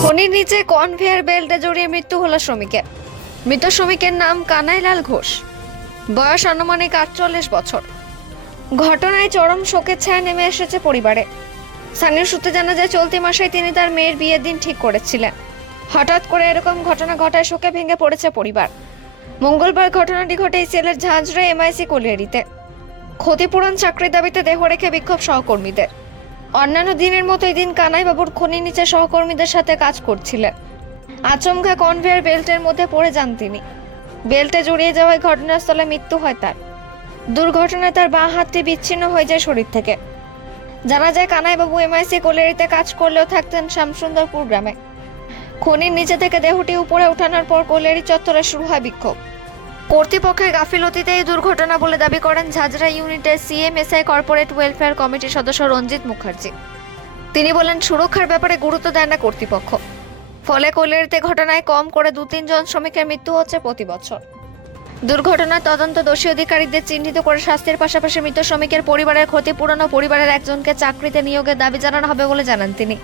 খনির নিচে কনভেয়ার বেল্টে জড়িয়ে মৃত্যু হলো শ্রমিকের। মৃত শ্রমিকের নাম কানাইলাল ঘোষ, বয়স আনুমানিক 48 বছর। ঘটনায় চরম শোকের ছায়া নেমে এসেছে পরিবারে। স্থানীয় সূত্রে জানা যায়, চলতি মাসে তিনি তার মেয়ের বিয়ের দিন ঠিক করেছিলেন। হঠাৎ করে এরকম ঘটনা ঘটায় শোকে ভেঙে পড়েছে পরিবার। মঙ্গলবার ঘটনাটি ঘটে ইসিএলের ঝাঁঝরা এমআইসি কলিয়ারিতে। ক্ষতিপূরণ চাকরির দাবিতে দেহ রেখে বিক্ষোভ সহকর্মীদের। অন্যান্য দিনের মতো এই দিন কানাইবাবুর খনির নিচে সহকর্মীদের সাথে কাজ করছিলেন। আচমকা কনভেয়ার বেল্টের মধ্যে পড়ে যান তিনি। বেল্টে জড়িয়ে যাওয়ায় ঘটনাস্থলে মৃত্যু হয় তার। দুর্ঘটনায় তার বাঁ হাতটি বিচ্ছিন্ন হয়ে যায় শরীর থেকে। জানা যায়, কানাইবাবু এমআইসি কলিয়ারিতে কাজ করলেও থাকতেন শ্যামসুন্দরপুর গ্রামে। খনির নিচে থেকে দেহটি উপরে ওঠানোর পর কলিয়ারি চত্বরে শুরু হয় বিক্ষোভ। কর্তৃপক্ষের গাফিলতিতে এই দুর্ঘটনা বলে দাবি করেন ঝাঁঝরা ইউনিটের সিএমএসআই কর্পোরেট ওয়েলফেয়ার কমিটির সদস্য রঞ্জিত মুখার্জি। তিনি বলেন, সুরক্ষার ব্যাপারে গুরুত্ব দেয় না কর্তৃপক্ষ। ফলে কলিয়ারিতে ঘটনায় কম করে 2-3 জন শ্রমিকের মৃত্যু হচ্ছে প্রতি বছর। দুর্ঘটনার তদন্ত দোষী অধিকারীদের চিহ্নিত করে শাস্তির পাশাপাশি মৃত শ্রমিকের পরিবারের ক্ষতিপূরণ ও পরিবারের একজনকে চাকরিতে নিয়োগের দাবি জানানো হবে বলে জানান তিনি।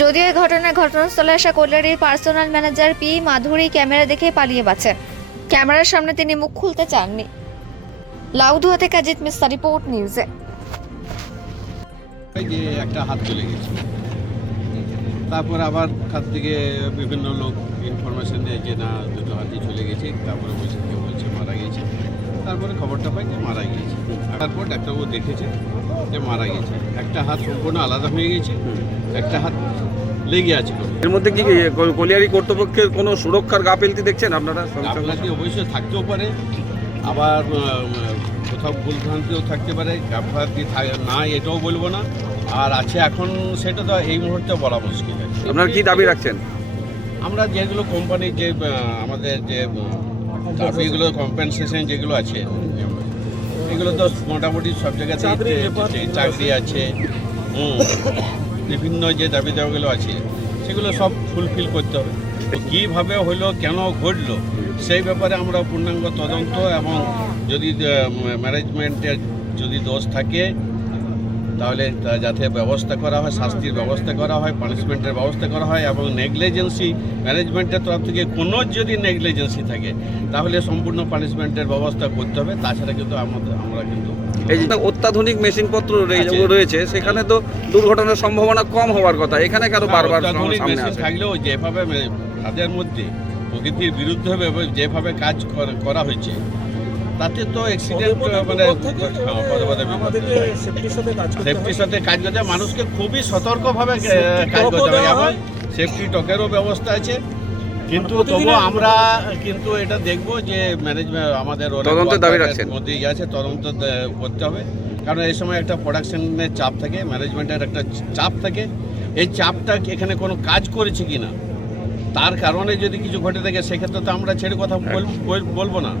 যদিও এই ঘটনায় ঘটনাস্থলে আসা কলিয়ারির পার্সোনাল ম্যানেজার পি মাধুরী ক্যামেরা দেখে পালিয়ে বাঁচেন। ক্যামেরার সামনে তিনি মুখ খুলতে চাননি। লাউদুয়া থেকে অজিত মিশ্রা, রিপোর্ট নিউজে। যে একটা হাত চলে গেছে, তারপর আবার হাত থেকে বিভিন্ন লোক ইনফরমেশন দেয় যে না দুটো হাতই চলে গেছে। তারপরে বলছে কেউ বলছে মারা গেছে। তারপরে খবরটা পাই যে মারা গিয়েছে। তারপর ডাক্তারবাবু দেখেছে যে মারা গেছে। একটা হাত সম্পূর্ণ আলাদা হয়ে গেছে, একটা হাত লেগে আছে। এর মধ্যে কি কলিয়ারি কর্তৃপক্ষের কোনো সুরক্ষার গাফিলতি দেখছেন আপনারা? গাফিলতি অবশ্যই থাকতেও পারে, আবার কোথাও ভুলভ্রান্তিও থাকতে পারে। গাফিলতি না এটাও বলবো না, আর আছে এখন সেটা তো এই মুহূর্তে বলা মুশকিল। আপনারা কি দাবি রাখছেন? আমরা যেগুলো কোম্পানির যে আমাদের যে দাবিগুলো কম্পেনসেশন যেগুলো আছে, এগুলো তো মোটামুটি সব জায়গাতে চাকরি আছে, বিভিন্ন যে দাবি দাবাগুলো আছে সেগুলো সব ফুলফিল করতে হবে। কীভাবে হলো, কেন ঘটলো, সেই ব্যাপারে আমরা পূর্ণাঙ্গ তদন্ত এবং যদি ম্যানেজমেন্টের যদি দোষ থাকে তাহলে যাতে ব্যবস্থা করা হয়, শাস্তির ব্যবস্থা করা হয়, পানিশমেন্টের ব্যবস্থা করা হয়, এবং নেগলিজেন্সি ম্যানেজমেন্টের তরফ থেকে কোনো যদি নেগলিজেন্সি থাকে তাহলে সম্পূর্ণ পানিশমেন্টের ব্যবস্থা করতে হবে। তাছাড়া কিন্তু আমরা কিন্তু এই যে অত্যাধুনিক মেশিনপত্র রয়েছে, সেখানে তো দুর্ঘটনার সম্ভাবনা কম হওয়ার কথা। এখানে কেন বারবার সামনে আসে? থাকলেও যেভাবে তাদের মধ্যে প্রকৃতির বিরুদ্ধে যেভাবে কাজ করা হয়েছে তাতে তো অ্যাক্সিডেন্ট মানে সেফটির সাথে কাজ করতে মানুষকে খুবই সতর্কভাবে কাজ করতে হবে, এবং সেফটি টকেরও ব্যবস্থা আছে। কিন্তু তবুও আমরা কিন্তু এটা দেখবো যে ম্যানেজমেন্ট আমাদের তদন্তের দাবি রাখছেন মধ্যে আছে, তদন্ত করতে হবে। কারণ এই সময় একটা প্রোডাকশনের চাপ থাকে, ম্যানেজমেন্টের একটা চাপ থাকে। এই চাপটা এখানে কোনো কাজ করেছে কিনা তার কারণে যদি কিছু ঘটে থাকে সেক্ষেত্রে তো আমরা ছেড়ে কথা বলবো না।